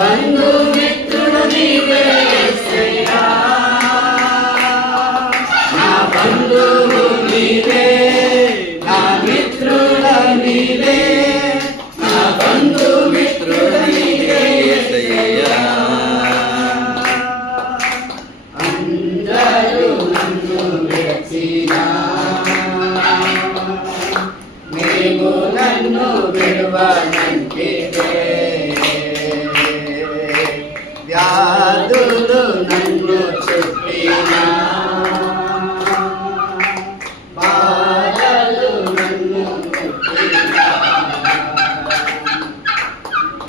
బంధుమిత్రుడు నీవే యేసయ్యా, నా బంధువు నీవే, నా మిత్రుడ నీవే, నా బంధుమిత్రుడ నీవే యేసయ్యా. అందరూ నన్ను విడిచినా నీవు నన్ను విడువనంటివే, వ్యాధులు నన్ను చుట్టినా బాధలు నన్ను చుట్టినా,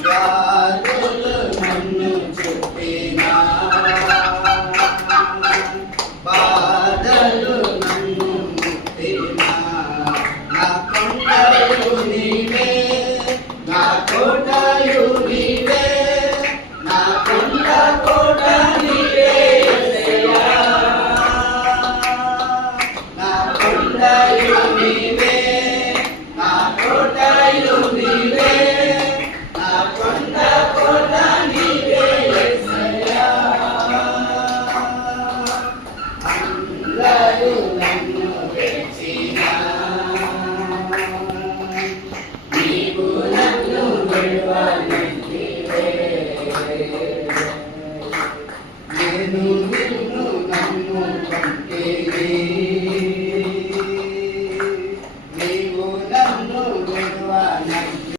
వ్యాధులు నన్ను చుట్టినా బాధలు నన్ను ముట్టినా, నా కొండయు నీవే, నా కోటయు నీవే, నా కొండ కోట నీవే యేసయ్యా, నా కొండయు నీవే, నా కోటయు నీవే, నా కొండ కోట నీవే యేసయ్యా. అందరూ నన్ను విడిచినా నీవు నన్ను విడువనంటివే, నేను నిన్ను నమ్ముకుంటిని,